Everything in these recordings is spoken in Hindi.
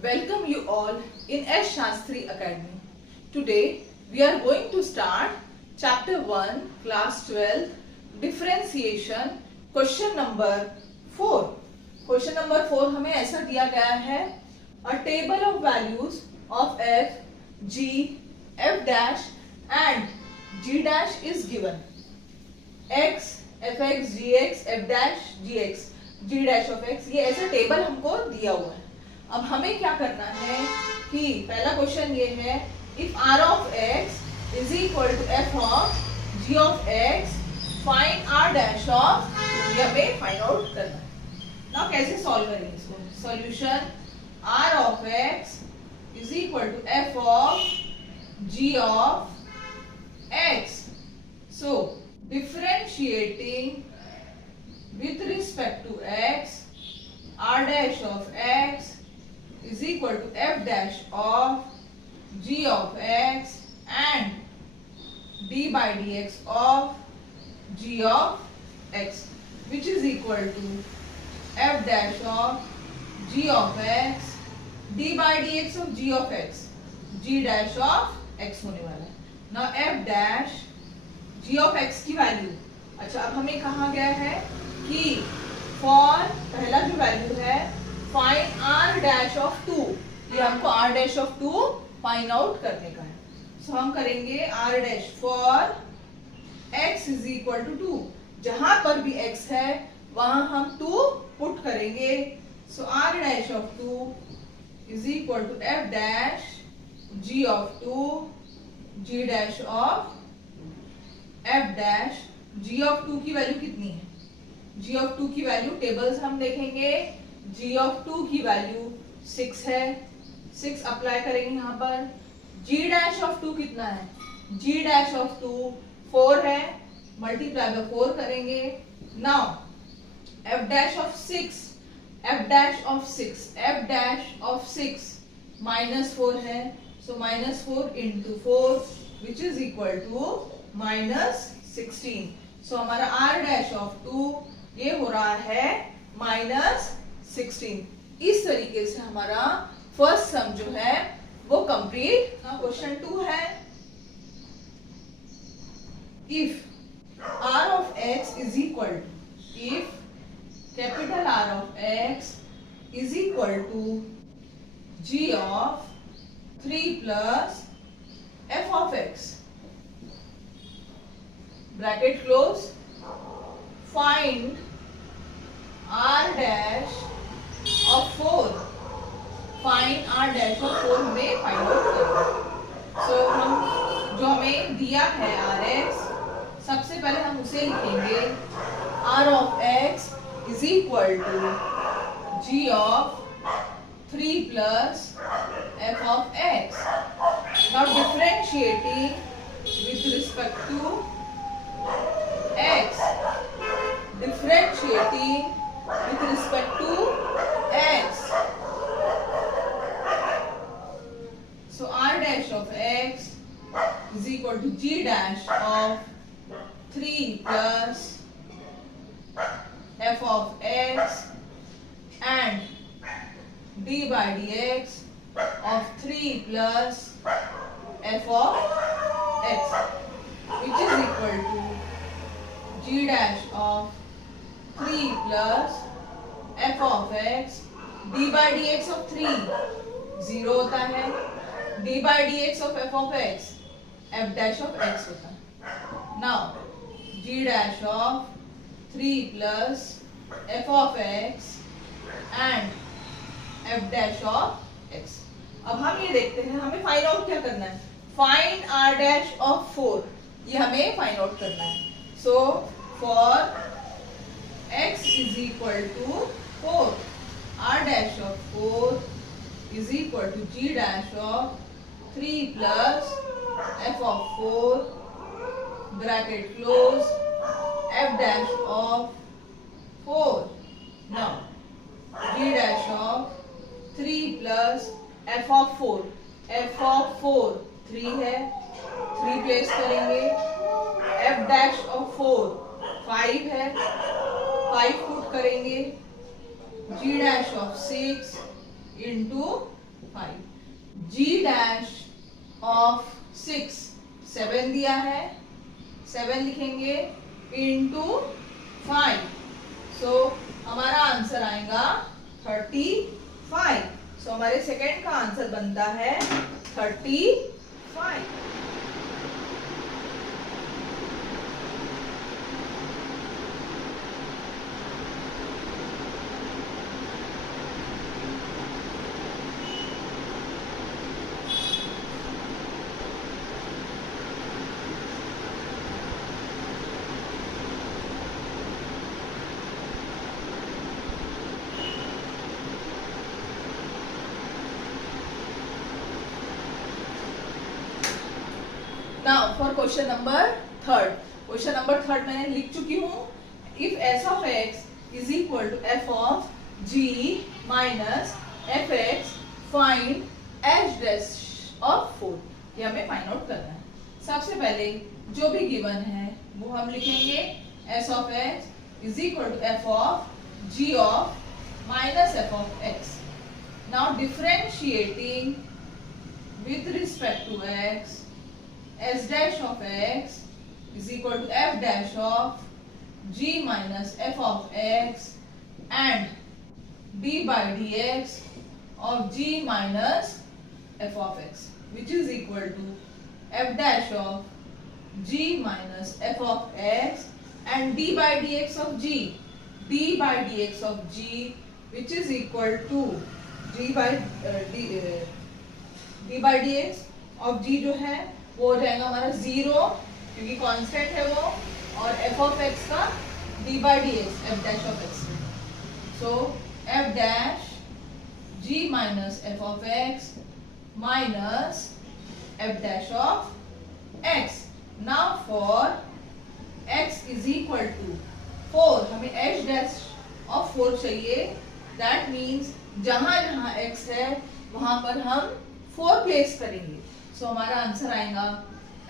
Welcome you all in S. Shastri Academy. Today we are going to start chapter 1 class 12 differentiation question number 4. Question number 4 हमें ऐसा दिया गया है a table of values of f, g, f dash and g dash is given. x, fx, gx, f dash, gx, g dash of x ये ऐसा टेबल हमको दिया हुआ है. अब हमें क्या करना है कि पहला क्वेश्चन ये है if r of x is equal to f of g of x find r dash of ये हमें फाइंड आउट करना है. ना कैसे सॉल्व करेंगे इसको. Solution r of x is equal to f of g of x. So differentiating with respect to x, r dash of x is equal to f dash of g of x and d by dx of g of x which is equal to f dash of g of x d by dx of g of x g dash of x होने वाला है. Now f dash g of x की वैल्यू. अच्छा अब हमें कहा गया है कि फॉर पहला जो वैल्यू है फाइंड r डैश ऑफ 2. ये हमको r dash of 2 find out करने का है. सो हम करेंगे r dash for x is equal to 2. जहां पर भी x है वहां हम 2 पुट करेंगे. So r dash of 2 is equal to f dash g of 2 g dash of f dash. g of 2 की वैल्यू कितनी है. g ऑफ 2 की वैल्यू टेबल्स हम देखेंगे. g ऑफ 2 की वैल्यू 6 है. 6 अप्लाई करेंगे यहाँ पर. g डैश ऑफ 2 कितना है. g डैश ऑफ 2 4 है. मल्टीप्लाई बाय 4 करेंगे. Now f dash of 6 f dash of 6 f dash of 6 -4 है. सो -4 into 4 which is equal to -16. सो हमारा r डैश ऑफ 2 ये हो रहा है -16. इस तरीके से हमारा फर्स्ट सम जो है वो कंप्लीट. क्वेश्चन 2 है if r of x is equal to if capital R of x is equal to g of 3 plus f of x bracket close find r dash of 4. Find r dash of 4 हमें फाइंड आउट करना है. सो हम जो हमें दिया है rx सबसे पहले हम उसे लिखेंगे r of x is equal to g of 3 plus f of x. Now differentiating with respect to x. Differentiating with respect to x. So r dash of x is equal to g dash of 3 plus f of x and d by dx of 3 plus f of x which is equal to g dash of 3 plus f of x d by dx of 3 0 होता है. d by dx of f of x f dash of x होता है. now g dash of 3 plus f of x and f dash of x. अब हम ये देखते हैं हमें फाइंड आउट क्या करना है. फाइंड r dash of 4 ये हमें फाइंड आउट करना है. So for x is equal to 4 r dash of 4 is equal to g dash of 3 plus f of 4 bracket close f dash of 4. now g dash of 3 plus f of 4 f of 4 3 है 3 प्लेस करेंगे. f dash of 4 5 है 5 पुट करेंगे. g dash of 6 into 5. g dash of 6 7 दिया है, 7 लिखेंगे into 5. सो हमारा आंसर आएगा 35. सो हमारे सेकंड का आंसर बनता है 35. Now for question number third. Question number third मैंने लिख चुकी हूँ. If s of x is equal to f of g minus fx, find h dash of 4. ये हमें फाइंड आउट करना है. सबसे पहले जो भी गिवन है वो हम लिखेंगे. s of x is equal to f of g of minus f of x. Now differentiating with respect to x, s dash of x is equal to f dash of g minus f of x and d by dx of g minus f of x, which is equal to f dash of g minus f of x and d by dx of g, d by dx of g, which is equal to d by dx of g जो है वो हो जाएगा हमारा 0, क्योंकि कांस्टेंट है वो, और f of x का d by dx f dash of x. So f dash g minus f of x minus f dash of x. Now for x is equal to 4, हमें h dash of 4 चाहिए. That means जहां जहां x है वहां पर हम 4 प्लेस करेंगे. सो हमारा आंसर आएगा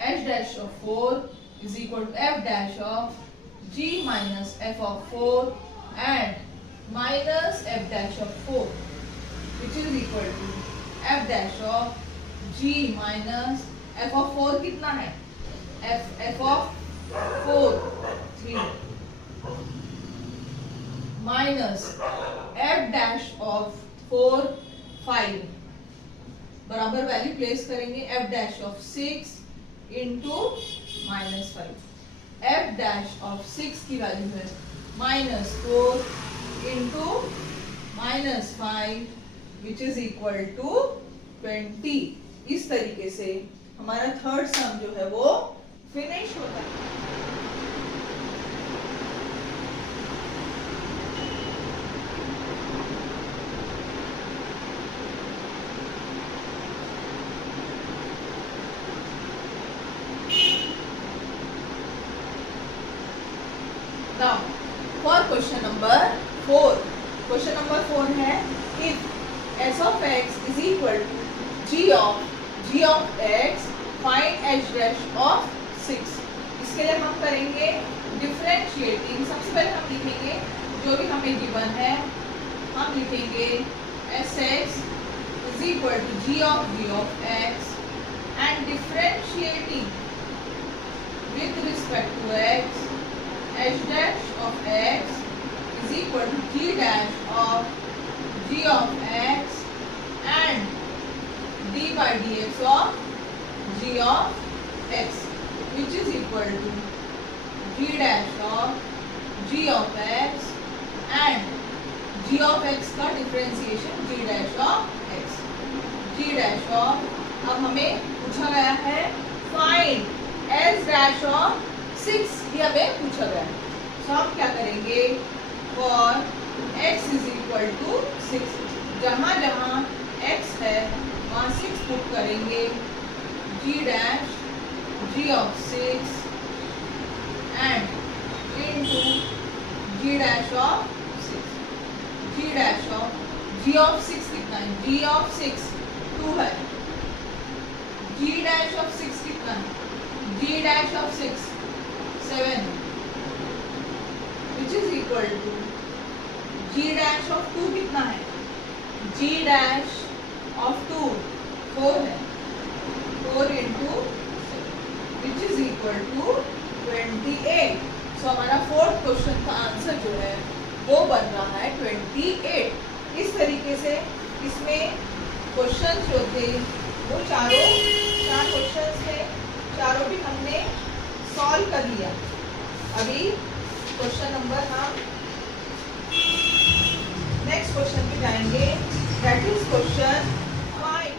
h dash of 4 is equal to f dash of g minus f of 4 and minus f dash of 4, which is equal to f dash of g minus f of 4 कितना है? f of 4 3 minus f dash of 4 5. बराबर वैल्यू प्लेस करेंगे. f dash of 6 into minus 5. f dash of 6 की वैल्यू है minus 4 into minus 5, which is equal to 20. इस तरीके से हमारा थर्ड सम जो है वो फिनिश होता है. Now for question number 4. Question number 4 है if s of x is equal to g of x, find h dash of 6. इसके लिए हम करेंगे डिफरेंशिएटिंग. सबसे पहले हम लिखेंगे जो भी हमें गिवन है, हम लिखेंगे sx is equal to g of x and differentiating with respect to x, h dash of x is equal to g dash of g of x and d by dx of g of x, which is equal to g dash of g of x and g of x का differentiation g dash of x. g dash of, अब हमें पूछा गया है फाइंड s dash of 6, ये हमें पूछा गया है. तो हम क्या करेंगे, for x is equal to 6, जहां जहां x है वहां 6 पुट करेंगे. g dash g of 6 and into g dash of 6. g dash of g of 6 कितना है? g of 6 2 है. g dash of 6 कितना है? g dash of 6 7, which is equal to g dash of 2 कितना है, g डैश ऑफ 2 4 है, 4 into which is equal to 28। So हमारा फोर्थ क्वेश्चन का आंसर जो है वो बन रहा है 28। इस तरीके से इसमें क्वेश्चन जो थे वो चार क्वेश्चन थे, चारों भी हमने सॉल्व कर लिया। अभी क्वेश्चन नंबर हम नेक्स्ट क्वेश्चन पे जाएंगे, that is question 5।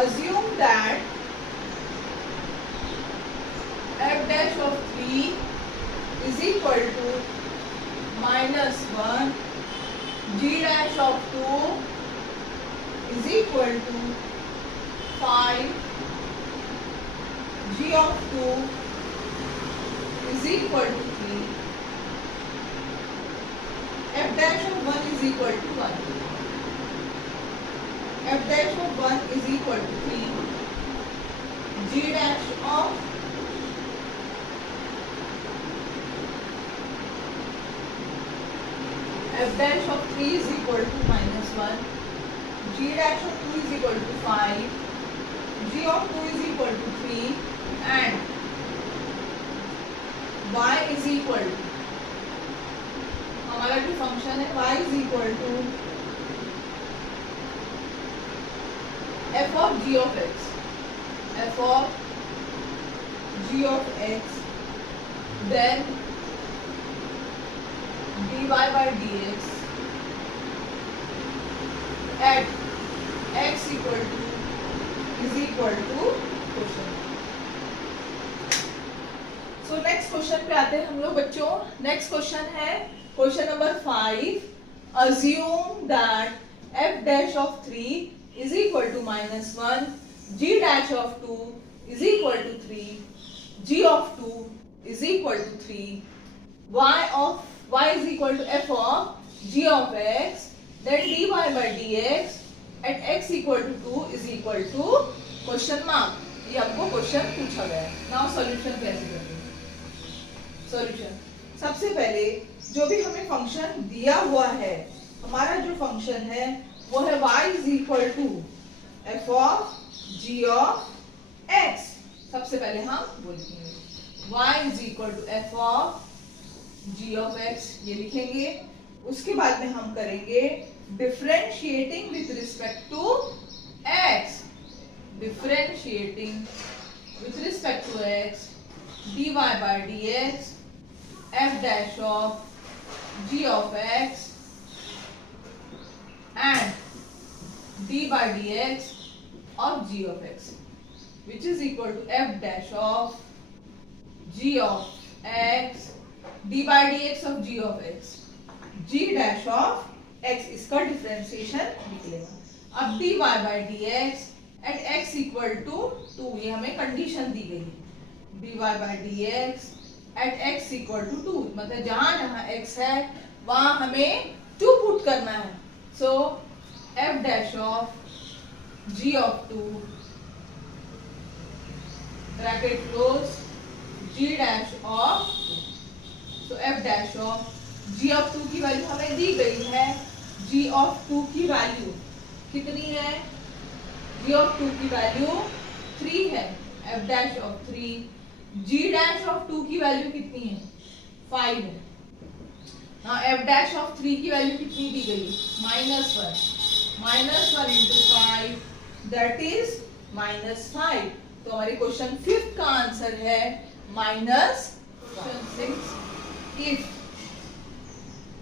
assume that f dash of 3 is equal to -1, g dash of 2 is equal to 5, g of 2 is equal to 3, f dash of 1 is equal to 1, f dash of 1 is equal to 3, g dash of f dash of 3 is equal to -1, g dash of 2 is equal to 5, g of 2 is equal to 3 and y is equal to, हमारा जो फंक्शन है y is equal to f of g of x, f of g of x, then dy by dx at x equal to is equal to question. So next question पे आते हैं हम लोग बच्चों। नेक्स्ट क्वेश्चन है question number 5। assume that f dash of 3 is equal to -1, g dash of 2 is equal to 3, g of 2 is equal to 3, y is equal to f of g of x, then dy by dx at x equal to 2 is equal to question mark. ये हमको क्वेश्चन पूछा गया है। नाउ सॉल्यूशन कैसे करेंगे? सॉल्यूशन सबसे पहले जो भी हमें फंक्शन दिया हुआ है, हमारा जो फंक्शन है वो है y is equal to f of g of x। सबसे पहले हम बोलेंगे y is equal to f of g of x, ये लिखेंगे। उसके बाद में हम करेंगे differentiating with respect to x, differentiating with respect to x, dy by dx f dash of g of x and d by dx of g of x, which is equal to f dash of g of x d by dx of g of x, g dash of x, इसका डिफरेंशिएशन निकलेगा। अब dy by dx at x equal to 2, ये हमें कंडीशन दी गई है। dy by dx at x equal to 2, मतलब जहां जहां x है वहां हमें 2 पुट करना है। सो f dash of g of 2 bracket close g dash of 2, so f dash of g of 2 की वैल्यू हमें दी गई है। g of 2 की वैल्यू कितनी है? g of 2 की वैल्यू 3 है, f dash of 3, g dash of 2 की वैल्यू कितनी है? 5 है। now f dash of 3 की वैल्यू कितनी दी गई? -1, -1 into 5 that is -5। तो हमारे क्वेश्चन 5 का आंसर है -6। if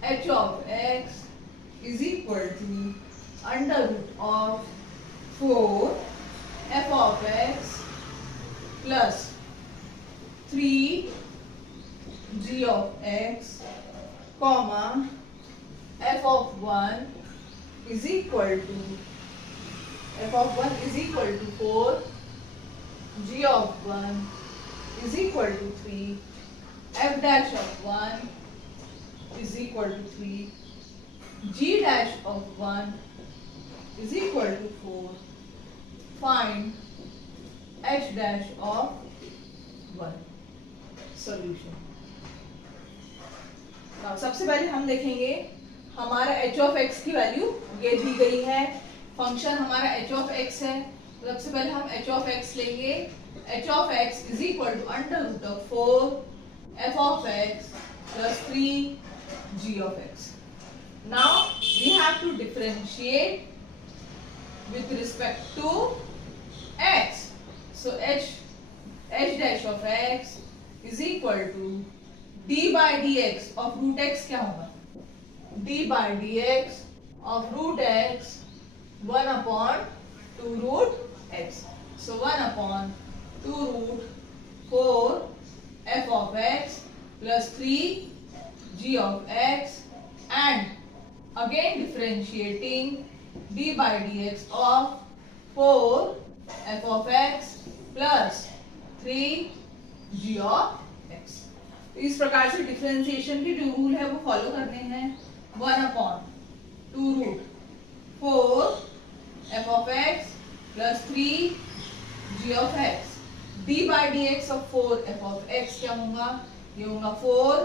h of x is equal to under root of 4 f of x plus 3 g of x comma f of 1 is equal to 4, g of 1 is equal to 3, f dash of 1 is equal to 3, g dash of 1 is equal to 4, find h dash of 1। Solution. Now सबसे पहले हम देखेंगे हमारा एच ऑफ एक्स की वैल्यू ये दी गई है, फंक्शन हमारा एच ऑफ एक्स है। सबसे पहले हम एच ऑफ एक्स लेंगे। H of X is equal to under root of 4 F of X plus 3 G of X. Now we have to differentiate with respect to x. So h dash of x is equal to d by dx of root x क्या होगा? d by dx of root x 1 upon 2 root x. So 1 upon 2 root 4 f of x plus 3 g of x, and again differentiating d by dx of 4 f of x plus 3 g of x। तो इस प्रकार से डिफरेंशिएशन के जो रूल है वो फॉलो करने हैं। 1 upon 2 root 4 f of x plus 3 g of x। d by dx of 4 f of x क्या होगा? ये होगा 4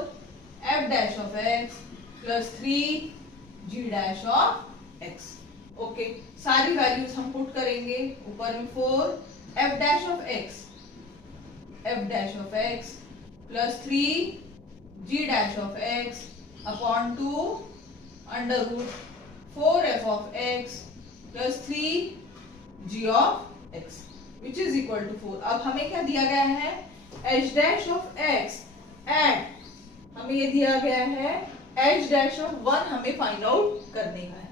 f dash of x plus 3 g dash of x। Okay, सारी वैल्यूज हम पुट करेंगे। ऊपर में 4 f dash of x plus 3 g dash of x upon 2 under root 4 f of x plus 3 g of x which is equal to 4। अब हमें क्या दिया गया है? h dash of x and हमें ये दिया गया है h डैश ऑफ 1 हमें फाइंड आउट करने का है।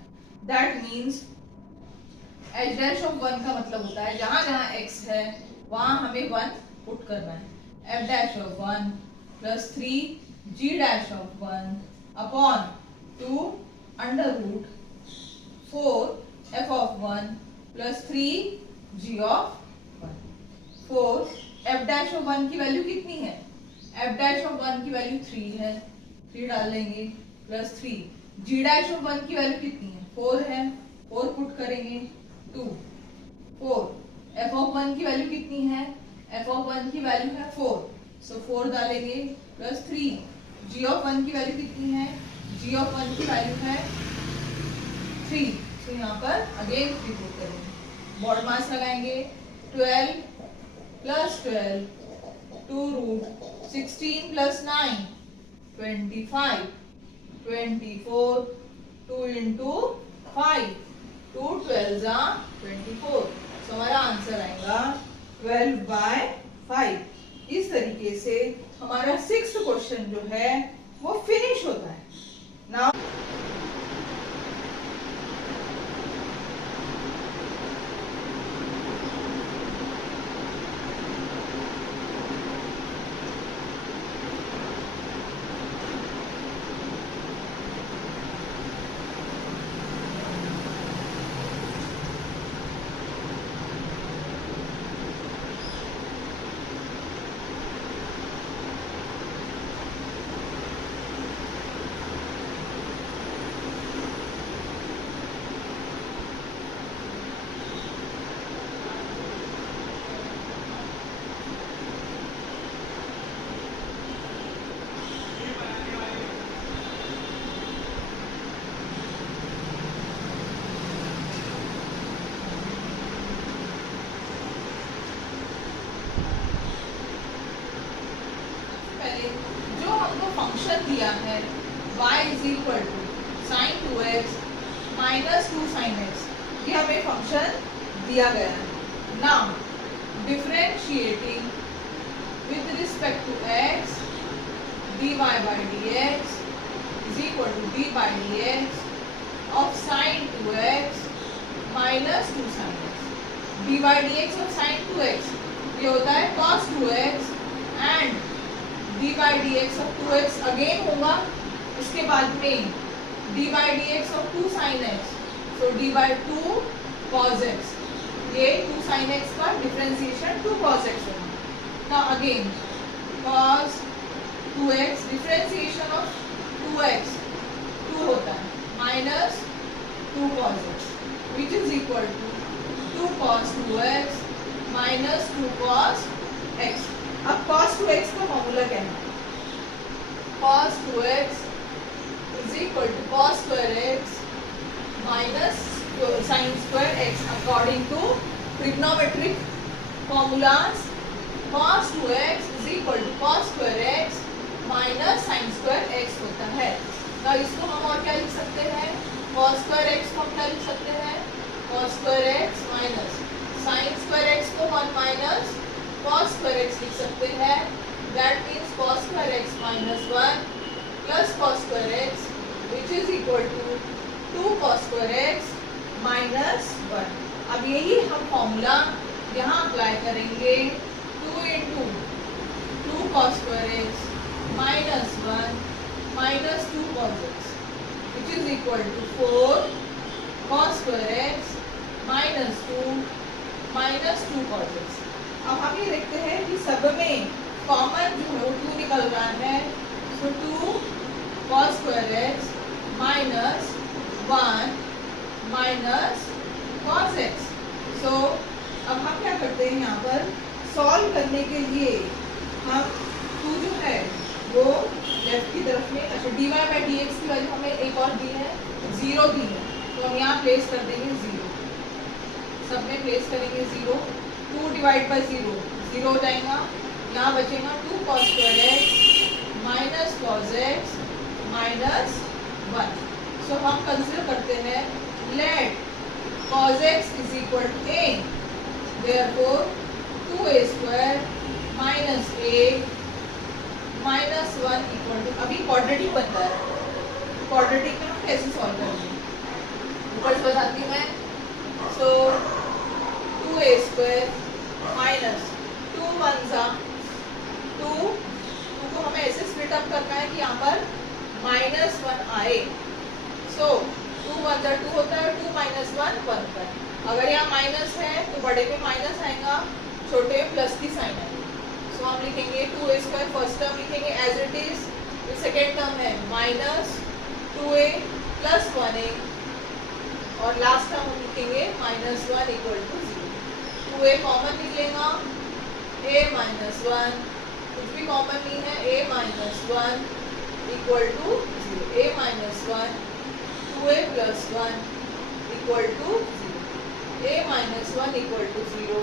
That means h dash of 1 का मतलब होता है जहां जहां x है वहां हमें 1 पुट करना है। f dash of 1 plus 3 g dash of 1 upon 2 under root 4 f of 1 plus 3 g of 1। 4 f dash of 1 की वैल्यू कितनी है? f dash of 1 की वैल्यू 3 है, 3 डाल लेंगे प्लस 3 g dash of 1 की वैल्यू कितनी है? 4 है, 4 पुट करेंगे 2 4 f of 1 की वैल्यू कितनी है? f of 1 की वैल्यू है 4, सो 4 डालेंगे प्लस 3 g of 1 की वैल्यू कितनी है? g of 1 की वैल्यू है 3, सो यहाँ पर अगेन 3 पुट करेंगे। बॉड मास लगाएंगे 12 plus 12 2 root 16 plus 9 25 24 2 into 5 2 12 24, so हमारा आंसर आएगा 12 by 5। इस तरीके से हमारा 6th क्वेश्चन जो है वो फिनिश होता है। नाउ फंक्शन दिया है y is equal to sine 2x minus 2 sine x, ये हमें फंक्शन दिया गया है। Now differentiating with respect to x dy by dx is equal to d by dx of sine 2x minus 2 sine x। d by dx of sine 2x ये होता है cos 2x and d by dx of 2x again होगा उसके बाद में d by dx of 2 sin x, so d by 2 cos x, ये 2 sin x का डिफरेंशिएशन 2 cos x होगा। Now again cos 2x differentiation of 2x 2 होता है minus 2 cos x which is equal to 2 cos 2x minus 2 cos x। अब cos 2x का फॉर्मूला क्या है? cos 2x According to trigonometric formulas, cos 2x is equal to cos square x minus sin square x होता है। तो इसको हम और क्या लिख सकते हैं, cos square x को हम क्या लिख सकते हैं, cos square x minus sin square x को 1 minus cos square x लिख सकते हैं। That means cos square x minus 1 plus cos square x which is equal to 2 cos square x minus 1। अब यही हम फॉर्मूला यहाँ अप्लाई करेंगे, 2 into 2 cos square x minus 1 minus 2 cos x which is equal to 4 cos square x minus 2 minus 2 cos x। अब हम ये देखते हैं कि सब में कॉमन जो है वो 2 निकल रहा है, so 2 cos square x minus 1 minus cos x। so अब हम क्या करते हैं, यहाँ पर सॉल्व करने के लिए हम 2 जो है वो लेफ्ट की तरफ में, अच्छा dy by dx की वैल्यू हमें एक और दी है, 0 दी है, तो हम यहाँ प्लेस कर देंगे 0, सब में प्लेस करेंगे 0। 2 डिवाइड बाई 0 0 हो जाएगा, यहाँ बचेगा 2 cos square x minus cos x minus 1। सो हम कंसिडर करते हैं late cos x is equal to a, therefore 2a square minus a minus 1 equal to, अभी क्वाड्रेटिक बनता है, क्वाड्रेटिक में हम कैसे सॉल्व करेंगे, ऊपर से बताती हूँ मैं। सो 2a square minus 2 1 जा 2 को हमें ऐसे स्प्लिट अप करना है कि यहाँ पर माइनस 1 आए। सो 2 1 जा 2 होता है, 2 minus 1 1 पर, अगर यहाँ माइनस है तो बड़े पे माइनस आएगा, छोटे में प्लस की साइन आएगी। सो हम लिखेंगे 2a स्क्वायर, फर्स्ट टर्म लिखेंगे as it is, second term है माइनस 2a प्लस 1a, और लास्ट टर्म हम लिखेंगे minus 1 equal to 0। 2a common निकलेगा, a माइनस 1 कुछ भी कॉमन नहीं है, a minus 1 equal to 0, a minus 1 2a plus 1 equal to 0, a minus 1 equal to 0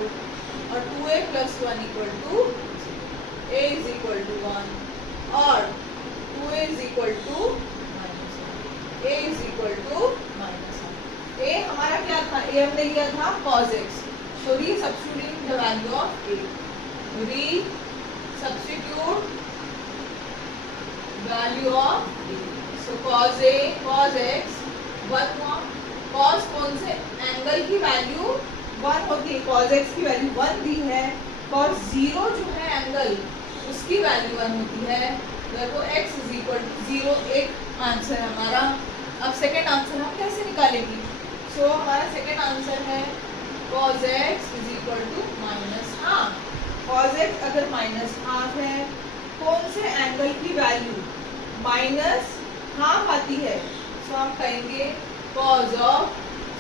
और 2a plus 1 equal to 0, a is equal to 1 और 2a is equal to minus 1, a is equal to minus 1। a हमारा क्या था, a हमने लिया था cos x, so री substituting the value of a, री substitute value of a, so cos a cos x 1 हुआ, cos कौन से एंगल की वैल्यू 1 होती है, cos x की वैल्यू 1 दी है, cos 0 जो है एंगल उसकी वैल्यू 1 होती है, तो x इज इक्वल टू 0 एक आंसर है हमारा। अब सेकेंड आंसर हम कैसे निकालेंगे, सो हमारा सेकेंड आंसर है cos x is equal to minus half. cos x अगर माइनस हाफ है, कौन से एंगल की वैल्यू माइनस हाफ आती है, सो हम कहेंगे cos ऑफ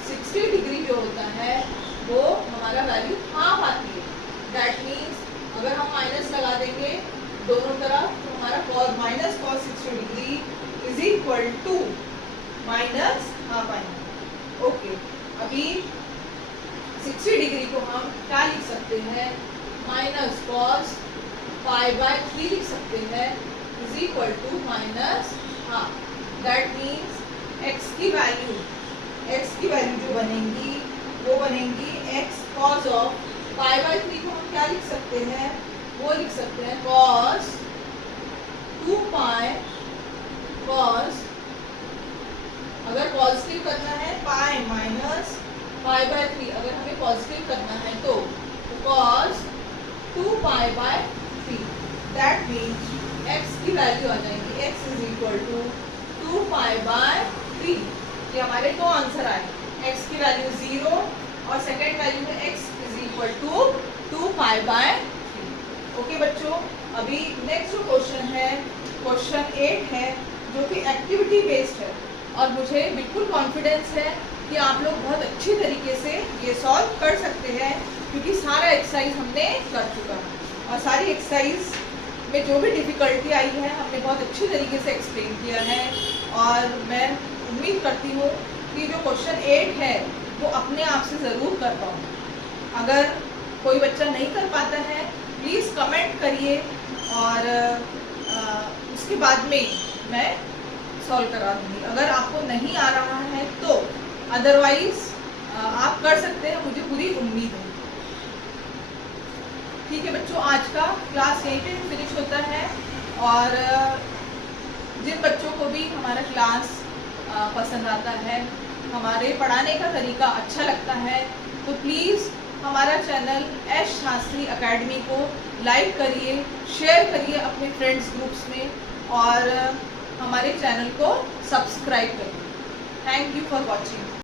60 डिग्री जो होता है वो हमारा वैल्यू हाफ आती है। दैट मीन्स अगर हम माइनस लगा देंगे दोनों तरफ तो हमारा cos minus cos 60 degree is equal to minus half आएगा। ओके, अभी 60 डिग्री को हम क्या लिख सकते हैं, माइनस cos पाई बाय 3 लिख सकते हैं is equal to minus half. That means x की वैल्यू जो बनेगी वो बनेगी x cos of pi by 3 को हम क्या लिख सकते हैं, वो लिख सकते हैं cos 2 पाई cos, अगर पॉजिटिव करना है पाई माइनस पाई बाय 3, अगर हमें पॉजिटिव करना है तो cos 2 pi by 3। That means x की वैल्यू आ जाएगी, x is equal to 2 pi by 3। ये हमारे दो आंसर आए, x की वैल्यू 0 और सेकेंड वैल्यू में x is equal to 2 pi by 3। Okay बच्चों, अभी नेक्स्ट जो क्वेश्चन है क्वेश्चन 8 है जो कि एक्टिविटी बेस्ड है और मुझे बिल्कुल कॉन्फिडेंस है कि आप लोग बहुत अच्छी तरीके से ये सॉल्व कर सकते हैं क्योंकि सारा एक्सरसाइज हमने कर चुका है और सारी एक्सरसाइज में जो भी डिफ़िकल्टी आई है हमने बहुत अच्छी तरीके से एक्सप्लेन किया है। और मैं उम्मीद करती हूँ कि जो क्वेश्चन 8 है वो अपने आप से ज़रूर कर पाऊँ। अगर कोई बच्चा नहीं कर पाता है प्लीज़ कमेंट करिए और उसके बाद में मैं सॉल्व करा दूँगी। अगर आपको नहीं आ रहा है तो अदरवाइज आप कर सकते हैं, मुझे पूरी उम्मीद है। ठीक है बच्चों, आज का क्लास यहीं पे फिनिश होता है और जिन बच्चों को भी हमारा क्लास पसंद आता है, हमारे पढ़ाने का तरीका अच्छा लगता है, तो प्लीज़ हमारा चैनल एस शास्त्री एकेडमी को लाइक करिए, शेयर करिए अपने फ्रेंड्स ग्रुप्स में और हमारे चैनल को सब्सक्राइब करिए। Thank you for watching.